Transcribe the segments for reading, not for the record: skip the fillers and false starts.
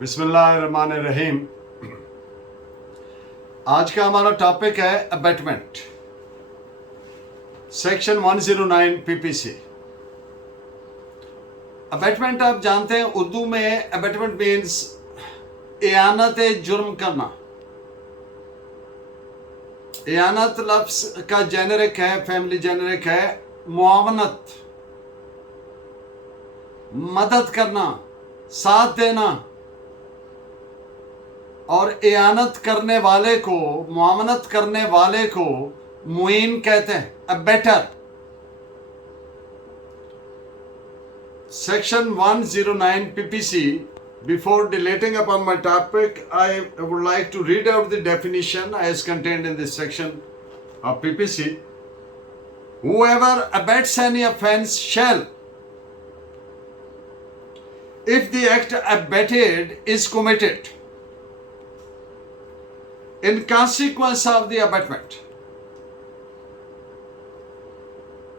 बिस्मिल्लाहिर्रहमानिर्रहीम। आज का हमारा टॉपिक है अबेटमेंट, सेक्शन 109 पीपीसी। अबेटमेंट आप जानते हैं, उर्दू में अबेटमेंट मीन्स एयानत जुर्म करना। एयानत लफ्ज का जेनेरिक है, फैमिली जेनेरिक है, मुआवनत, मदद करना, साथ देना। और एयानत करने वाले को, मुआवनत करने वाले को मुइन कहते हैं, abettor. Section 109 PPC. Before dilating upon my topic, I would like to read out the definition as contained in this section of PPC. Whoever abets any offense shall, if the act abetted is committed in consequence of the abatement,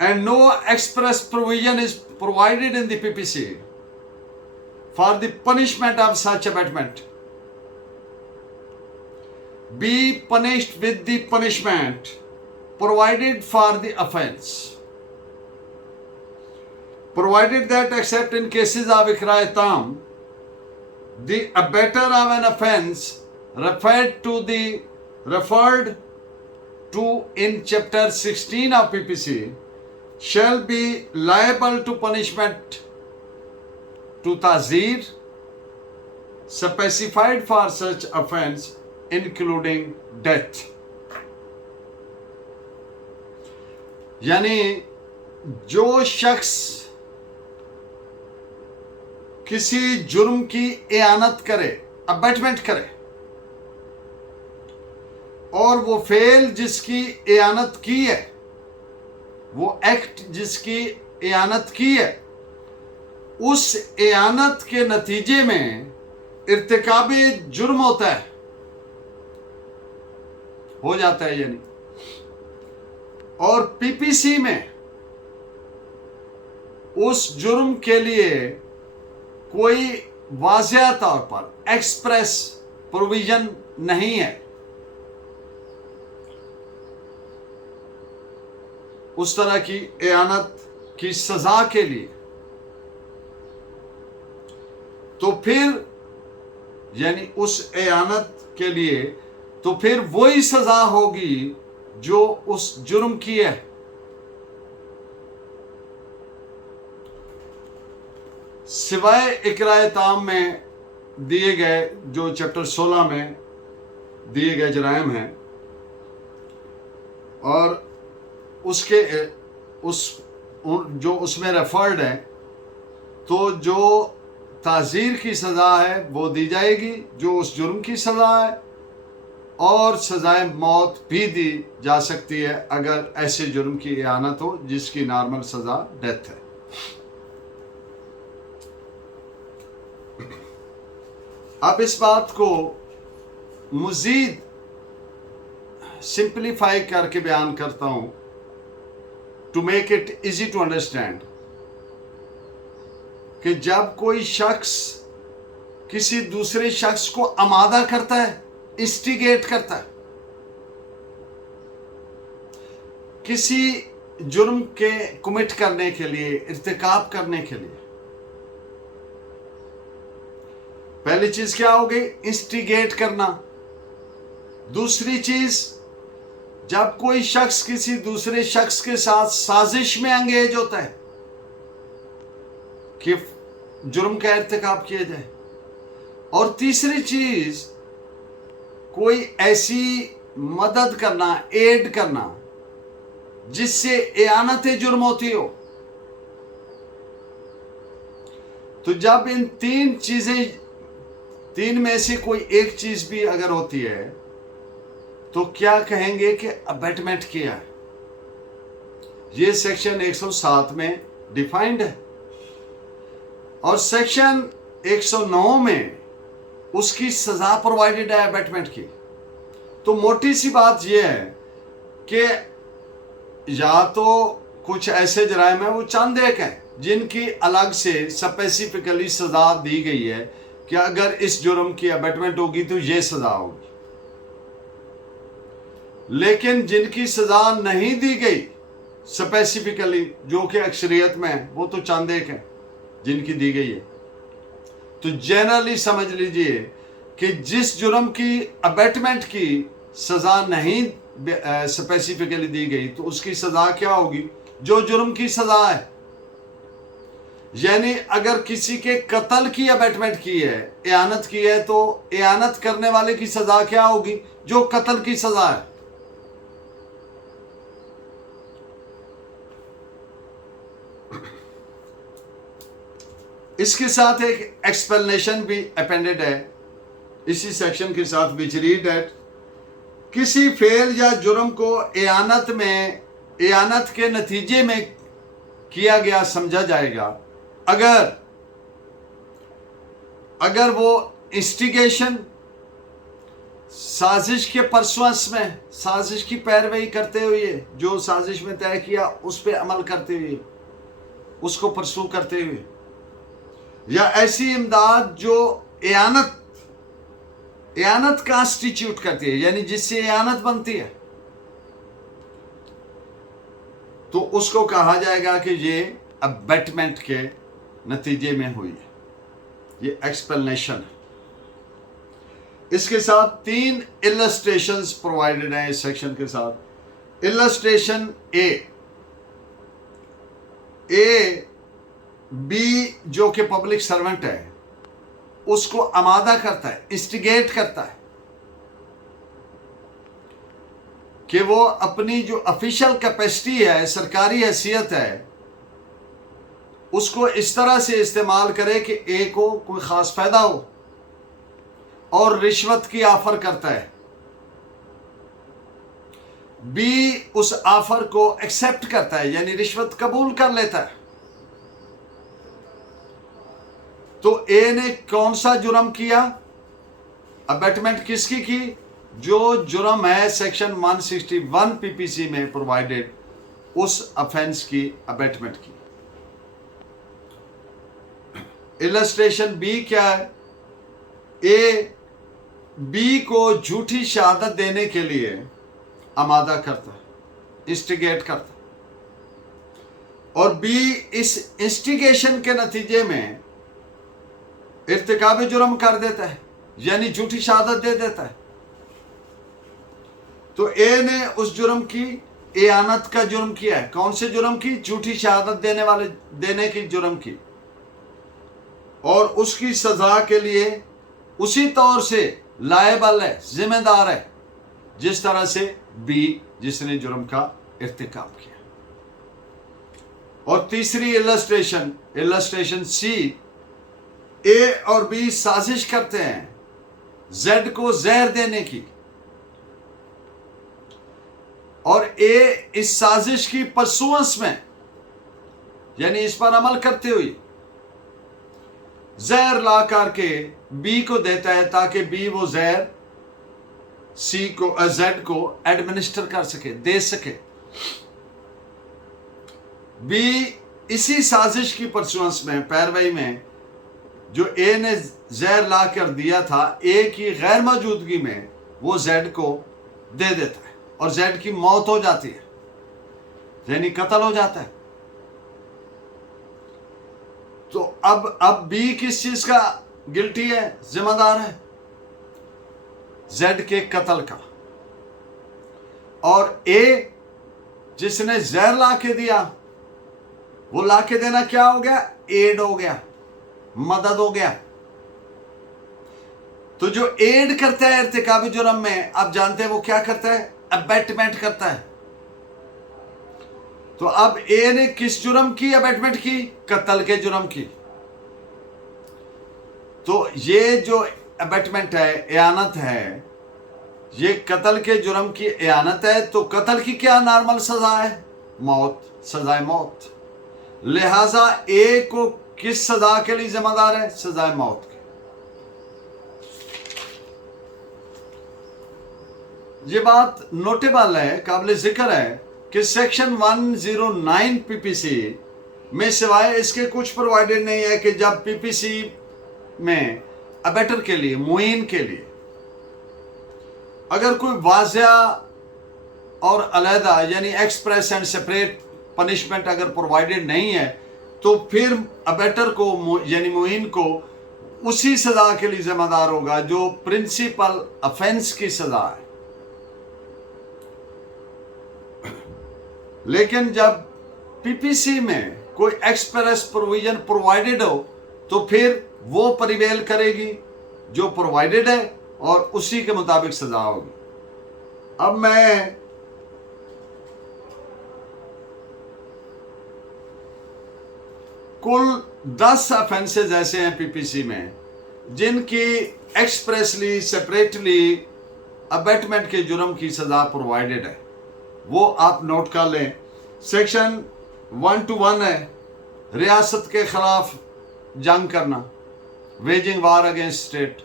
and no express provision is provided in the PPC for the punishment of such abatement, be punished with the punishment provided for the offense, provided that except in cases of iqra tam, the abetter of an offense referred to in chapter 16 of PPC shall be liable to punishment to ta'zir specified for such offense, including death. यानी जो शख्स किसी जुर्म की एयानत करे, abetment करे, और वो फेल जिसकी एयानत की है, वो एक्ट जिसकी एयानत की है, उस एयानत के नतीजे में इर्तिकाबे जुर्म होता है, हो जाता है यानी। और पीपीसी में उस जुर्म के लिए कोई वाज़िया तौर पर एक्सप्रेस प्रोविजन नहीं है उस तरह की एयानत की सजा के लिए। तो फिर यानी उस एयानत के लिए तो फिर वही सजा होगी जो उस जुर्म की है। सिवाय इकराए ताम में दिए गए, जो चैप्टर 16 में दिए गए जराइम हैं, और उसके जो उसमें रेफर्ड है, तो जो ताज़ीर की सज़ा है वो दी जाएगी जो उस जुर्म की सज़ा है, और सज़ाए मौत भी दी जा सकती है अगर ऐसे जुर्म की इयानत हो जिसकी नॉर्मल सज़ा डेथ है। अब इस बात को मज़ीद सिंप्लीफाई करके बयान करता हूं, to make it easy to understand, कि जब कोई शख्स किसी दूसरे शख्स को आमादा करता है, इंस्टिगेट करता है किसी जुर्म के कमिट करने के लिए, इर्तिकाब करने के लिए, पहली चीज क्या होगी? इंस्टिगेट करना। दूसरी चीज, जब कोई शख्स किसी दूसरे शख्स के साथ साजिश में एंगेज होता है कि जुर्म का इर्तिकाब किया जाए। और तीसरी चीज, कोई ऐसी मदद करना, एड करना जिससे एयानत जुर्म होती हो। तो जब इन तीन में से कोई एक चीज भी अगर होती है तो क्या कहेंगे कि अबेटमेंट किया है। ये सेक्शन 107 में डिफाइंड है, और सेक्शन 109 में उसकी सजा प्रोवाइडेड है अबेटमेंट की। तो मोटी सी बात यह है कि या तो कुछ ऐसे जराइम हैं, वो चंद एक हैं जिनकी अलग से स्पेसिफिकली सजा दी गई है कि अगर इस जुर्म की अबेटमेंट होगी तो ये सजा होगी। लेकिन जिनकी सजा नहीं दी गई स्पेसिफिकली, जो कि अक्सरियत में है, वो तो चंद एक है जिनकी दी गई है। तो जनरली समझ लीजिए कि जिस जुर्म की अबेटमेंट की सजा नहीं स्पेसिफिकली दी गई तो उसकी सजा क्या होगी? जो जुर्म की सजा है। यानी अगर किसी के कत्ल की अबेटमेंट की है, इयानत की है, तो इयानत करने वाले की सजा क्या होगी? जो कत्ल की सजा है। इसके साथ एक एक्सप्लेनेशन भी अपेंडेड है इसी सेक्शन के साथ, विच रीड दैट किसी फेल या जुर्म को इयानत के नतीजे में किया गया समझा जाएगा अगर वो इंस्टिगेशन, साजिश के परसुअंस में, साजिश की पैरवी करते हुए, जो साजिश में तय किया उस पर अमल करते हुए, उसको परसू करते हुए, या ऐसी इमदाद जो इयानत कॉन्स्टिट्यूट करती है, यानी जिससे इयानत बनती है, तो उसको कहा जाएगा कि ये अबेटमेंट के नतीजे में हुई है। ये एक्सप्लेनेशन है। इसके साथ 3 इलस्ट्रेशंस प्रोवाइडेड हैं इस सेक्शन के साथ। इलस्ट्रेशन ए बी जो कि पब्लिक सर्वेंट है उसको आमादा करता है, इंस्टिगेट करता है कि वो अपनी जो ऑफिशियल कैपेसिटी है, सरकारी हैसियत है, उसको इस तरह से इस्तेमाल करे कि ए को कोई खास फायदा हो, और रिश्वत की ऑफर करता है। बी उस ऑफर को एक्सेप्ट करता है, यानी रिश्वत कबूल कर लेता है। तो ए ने कौन सा जुर्म किया? अबेटमेंट किसकी की? जो जुर्म है सेक्शन 161 पीपीसी में प्रोवाइडेड, उस ऑफेंस की अबेटमेंट की। इलस्ट्रेशन बी क्या है? ए बी को झूठी शहादत देने के लिए आमादा करता है, इंस्टिगेट करता है, और बी इस इंस्टिगेशन के नतीजे में इर्तिकाब जुर्म कर देता है, यानी झूठी शहादत दे देता है। तो ए ने उस जुर्म की, इयानत का जुर्म किया है। कौन से जुर्म की? झूठी शहादत देने की जुर्म की, और उसकी सजा के लिए उसी तौर से लायबल है, जिम्मेदार है, जिस तरह से बी जिसने जुर्म का इर्तिकाब किया। और तीसरी इलस्ट्रेशन सी, ए और बी साजिश करते हैं जेड को जहर देने की, और ए इस साजिश की परसुअंस में, यानी इस पर अमल करते हुए जहर ला करके बी को देता है ताकि बी वो जहर सी को, जेड को एडमिनिस्टर कर सके, दे सके। बी इसी साजिश की परसुअंस में, पैरवी में, जो ए ने जहर ला कर दिया था, ए की गैर मौजूदगी में वो जेड को दे देता है, और जेड की मौत हो जाती है, यानी कत्ल हो जाता है। तो अब बी किस चीज का गिल्टी है, जिम्मेदार है? जेड के कत्ल का। और ए जिसने जहर ला के दिया, वो ला के देना क्या हो गया? एड हो गया, मदद हो गया। तो जो एड करता है इर्तिकाब जुर्म में, आप जानते हैं वो क्या करता है? अबेटमेंट करता है। तो अब ए ने किस जुर्म की अबेटमेंट की? कत्ल के जुर्म की। तो ये जो अबेटमेंट है, इयानत है, ये कत्ल के जुर्म की इयानत है। तो कत्ल की क्या नॉर्मल सजा है? मौत, सजाए मौत। लिहाजा ए को किस सजा के लिए जिम्मेदार है? सजाए मौत के। ये बात नोटेबल है, काबिल जिक्र है कि सेक्शन 109 पीपीसी में सिवाय इसके कुछ प्रोवाइडेड नहीं है कि जब पीपीसी में अबेटर के लिए, मुइन के लिए अगर कोई वाज़िया और अलहदा यानी एक्सप्रेस एंड सेपरेट पनिशमेंट अगर प्रोवाइडेड नहीं है, तो फिर अबेटर को यानी मुइन को उसी सजा के लिए जिम्मेदार होगा जो प्रिंसिपल अफेंस की सजा है। लेकिन जब पीपीसी में कोई एक्सप्रेस प्रोविजन प्रोवाइडेड हो तो फिर वो प्रिवेल करेगी जो प्रोवाइडेड है और उसी के मुताबिक सजा होगी। अब मैं कुल 10 ऑफेंसेस ऐसे हैं पीपीसी में जिनकी एक्सप्रेसली सेपरेटली अबेटमेंट के जुर्म की सजा प्रोवाइडेड है, वो आप नोट कर लें। सेक्शन 121 है रियासत के खिलाफ जंग करना, वेजिंग वार अगेंस्ट स्टेट।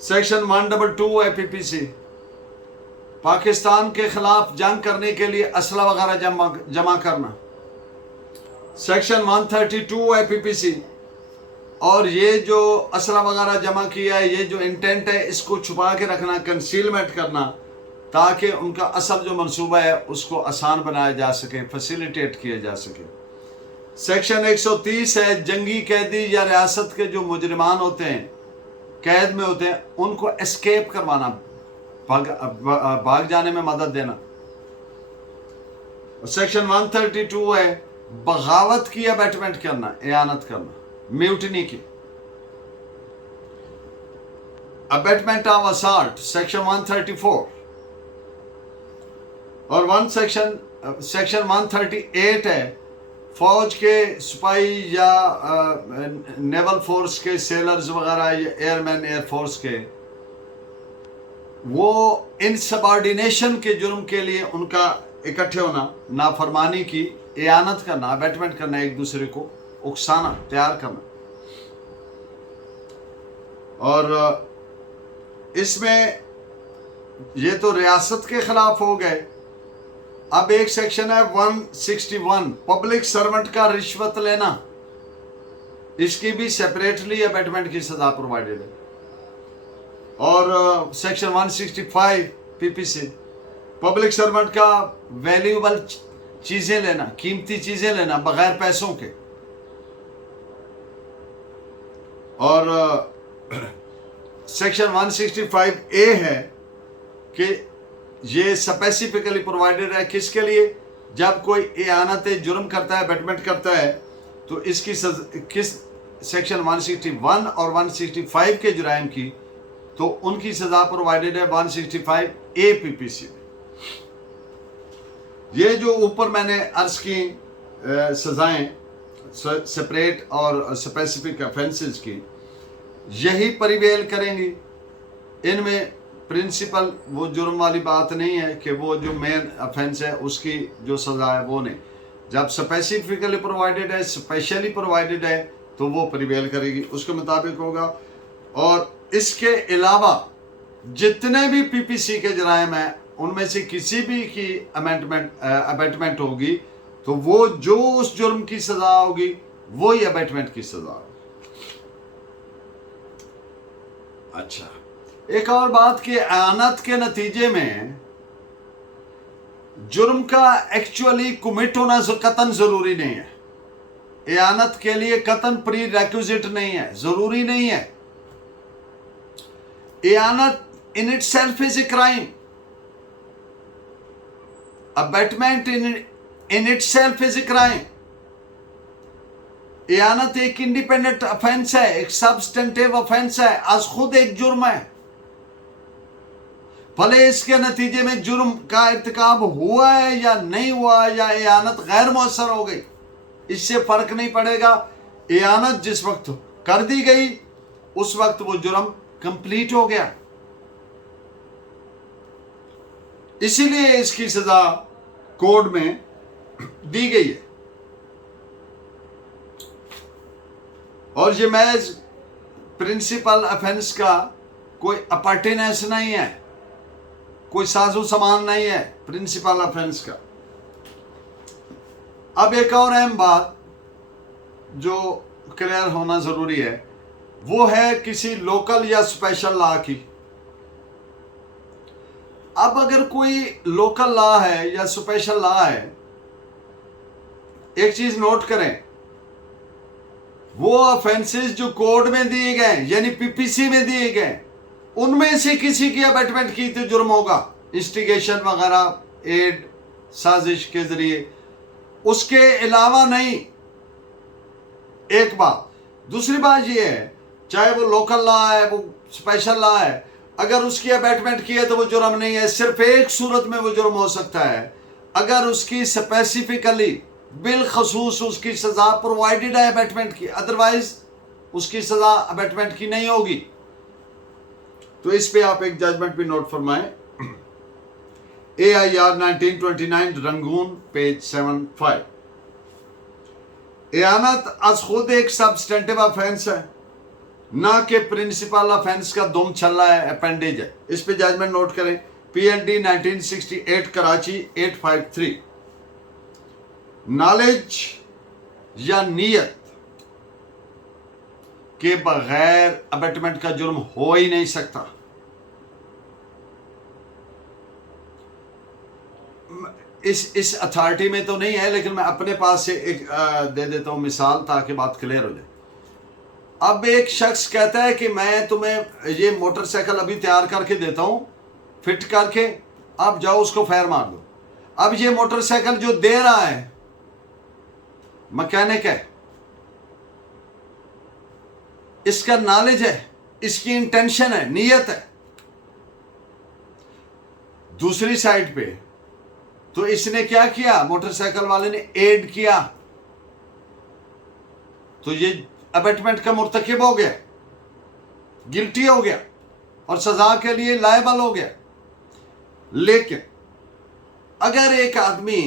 सेक्शन 122 है पीपीसी पाकिस्तान के खिलाफ जंग करने के लिए असला वगैरह जमा करना। सेक्शन 132 है पीपीसी, और ये जो असला वगैरह जमा किया है, ये जो इंटेंट है इसको छुपा के रखना, कंसीलमेंट करना, ताकि उनका असल जो मंसूबा है उसको आसान बनाया जा सके, फैसिलिटेट किया जा सके। सेक्शन 130 है जंगी कैदी या रियासत के जो मुजरिमान होते हैं, कैद में होते हैं, उनको एस्केप करवाना, भाग जाने में मदद देना। सेक्शन 132 है बगावत की अबेटमेंट करना, एयानत करना, म्यूटनी की। अबेटमेंट ऑफ असॉल्ट सेक्शन 134 और सेक्शन 138 है फौज के सिपाही या नेवल फोर्स के सेलर्स वगैरह या एयरमैन एयरफोर्स के, वो इनसबॉर्डिनेशन के जुर्म के लिए उनका इकट्ठे होना, नाफरमानी की, एयानत करना, अबेटमेंट करना, एक दूसरे को उकसाना, तैयार करना। और इसमें ये तो रियासत के खिलाफ हो गए। अब एक सेक्शन है 161 पब्लिक सर्वेंट का रिश्वत लेना, इसकी भी सेपरेटली अबेटमेंट की सजा प्रोवाइडेड है। और सेक्शन 165 पीपीसी पब्लिक सर्वेंट का वैल्यूएबल चीजें लेना, कीमती चीजें लेना बगैर पैसों के। और सेक्शन 165A है कि ये स्पेसिफिकली प्रोवाइडेड है किसके लिए, जब कोई एयानत जुर्म करता है, अबेटमेंट करता है, तो इसकी किस सेक्शन 161 और 165 के जुराइम की, तो उनकी सजा प्रोवाइडेड है 165A पीपीसी में। ये जो ऊपर मैंने अर्ज की सजाएं सेपरेट और स्पेसिफिक ऑफेंसेस की, यही प्रिवेल करेंगी। इनमें प्रिंसिपल वो जुर्म वाली बात नहीं है कि वो जो मेन ऑफेंस है उसकी जो सजा है वो नहीं। जब स्पेसिफिकली प्रोवाइडेड है, स्पेशली प्रोवाइडेड है, तो वो प्रिवेल करेगी, उसके मुताबिक होगा। और इसके अलावा जितने भी पीपीसी के जराइम हैं उनमें से किसी भी की अबेटमेंट होगी, तो वो जो उस जुर्म की सजा होगी वही अबेटमेंट की सजा होगी। अच्छा, एक और बात कि एयानत के नतीजे में जुर्म का एक्चुअली कमिट होना कतन जरूरी नहीं है। एयानत के लिए कतन प्री रेक्विजिट नहीं है, जरूरी नहीं है। एयानत in itself is a crime, abetment in itself is a crime. एयानत एक इंडिपेंडेंट ऑफेंस है, एक सब्सटेंटिव ऑफेंस है, आज खुद एक जुर्म है। भले इसके नतीजे में जुर्म का इर्तिकाब हुआ है या नहीं हुआ, या एयानत गैर मौसर हो गई, इससे फर्क नहीं पड़ेगा। एयानत जिस वक्त कर दी गई उस वक्त वो जुर्म कंप्लीट हो गया, इसीलिए इसकी सजा कोड में दी गई है। और ये मैज प्रिंसिपल ऑफेंस का कोई अपर्टिनेंस नहीं है, कोई साजो सामान नहीं है प्रिंसिपल ऑफेंस का। अब एक और अहम बात जो क्लियर होना जरूरी है वो है किसी लोकल या स्पेशल लॉ की। अब अगर कोई लोकल लॉ है या स्पेशल लॉ है, एक चीज नोट करें, वो ऑफेंसेस जो कोड में दिए गए यानी पीपीसी में दिए गए, उनमें से किसी की अबेटमेंट की तो जुर्म होगा, इंस्टिगेशन वगैरह, एड, साजिश के जरिए, उसके अलावा नहीं। एक बात। दूसरी बात ये है, चाहे वो लोकल लॉ है, वो स्पेशल लॉ है, अगर उसकी अबेटमेंट की है तो वो जुर्म नहीं है। सिर्फ एक सूरत में वो जुर्म हो सकता है, अगर उसकी स्पेसिफिकली बिलखसूस उसकी सजा प्रोवाइडेड है अबेटमेंट की, अदरवाइज उसकी सजा अबेटमेंट की नहीं होगी। तो इस पे आप एक जजमेंट भी नोट फरमाएं। AIR 1929 Rangoon page 75। एयानत आज खुद एक सबस्टेंटिव ऑफेंस है, ना कि प्रिंसिपल ऑफेंस का दुम छल्ला है, अपेंडेज है। इस पे जजमेंट नोट करें। PND 1968 कराची 853। नॉलेज या नीयत के बगैर अबेटमेंट का जुर्म हो ही नहीं सकता। इस अथॉरिटी में तो नहीं है, लेकिन मैं अपने पास से एक दे देता हूं मिसाल, ताकि बात क्लियर हो जाए। अब एक शख्स कहता है कि मैं तुम्हें ये मोटरसाइकिल अभी तैयार करके देता हूं, फिट करके, आप जाओ उसको फायर मार दो। अब ये मोटरसाइकिल जो दे रहा है मैकेनिक है, इसका नॉलेज है, इसकी इंटेंशन है, नीयत है। दूसरी साइड पे तो इसने क्या किया, मोटरसाइकिल वाले ने एड किया, तो ये अबेटमेंट का मुर्तकिब हो गया, गिल्टी हो गया और सजा के लिए लायबल हो गया। लेकिन अगर एक आदमी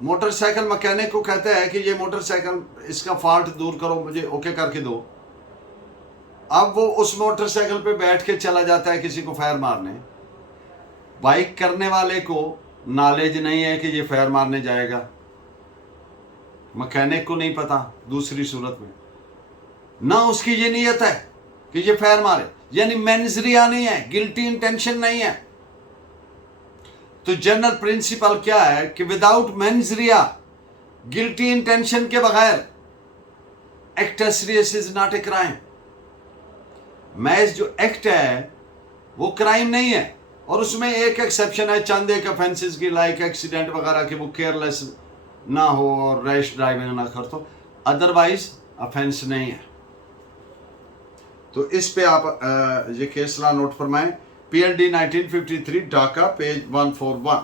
मोटरसाइकिल मैकेनिक को कहता है कि ये मोटरसाइकिल, इसका फॉल्ट दूर करो, मुझे ओके करके दो, अब वो उस मोटरसाइकिल पे बैठ के चला जाता है किसी को फायर मारने, बाइक करने वाले को नॉलेज नहीं है कि ये फायर मारने जाएगा, मैकेनिक को नहीं पता, दूसरी सूरत में ना उसकी ये नीयत है कि ये फायर मारे, यानी मेंजरिया नहीं है, गिल्टी इंटेंशन नहीं है। तो जनरल प्रिंसिपल क्या है कि विदाउट मेंजरिया, गिल्टी इंटेंशन के बगैर, act as serious is not a crime. मैच जो एक्ट है वो क्राइम नहीं है, और उसमें एक एक्सेप्शन है चंद एक ऑफेंसेस की, लाइक एक्सीडेंट वगैरह के, वो केयरलेस ना हो और रैश ड्राइविंग ना कर, तो अदरवाइज ऑफेंस नहीं है। तो इस पे आप ये केस ला नोट फरमाएं। PND 1953 Dhaka page 141।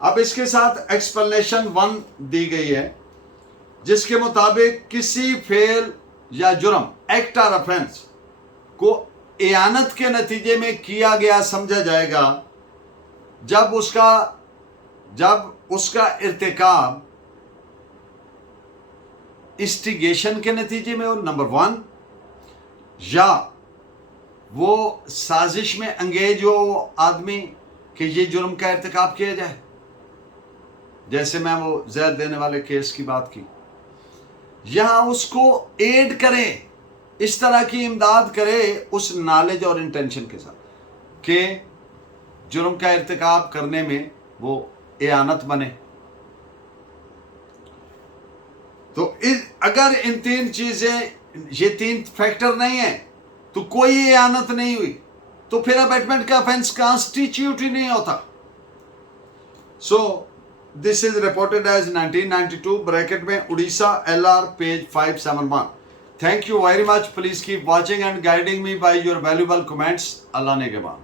अब इसके साथ एक्सप्लेनेशन 1 दी गई है, जिसके मुताबिक किसी फेल या जुर्म, एक्ट और ऑफेंस को एयानत के नतीजे में किया गया समझा जाएगा जब उसका इर्तिकाब इंस्टिगेशन के नतीजे में हो, नंबर 1, या वो साजिश में अंगेज हो वो आदमी कि ये जुर्म का इर्तिकाब किया जाए, जैसे मैं वो जहर देने वाले केस की बात की, यहां उसको एड करे, इस तरह की इमदाद करे उस नॉलेज और इंटेंशन के साथ कि जुर्म का इर्तिकाब करने में वो एयानत बने। तो अगर इन 3 चीजें, ये 3 फैक्टर नहीं है, तो कोई एयानत नहीं हुई, तो फिर अबेटमेंट का ऑफेंस कॉन्स्टिट्यूट ही नहीं होता। So this is reported as 1992 bracket में Orissa LR page 571। Thank you very much. Please keep watching and guiding me by your valuable comments. Allah ne ke baad.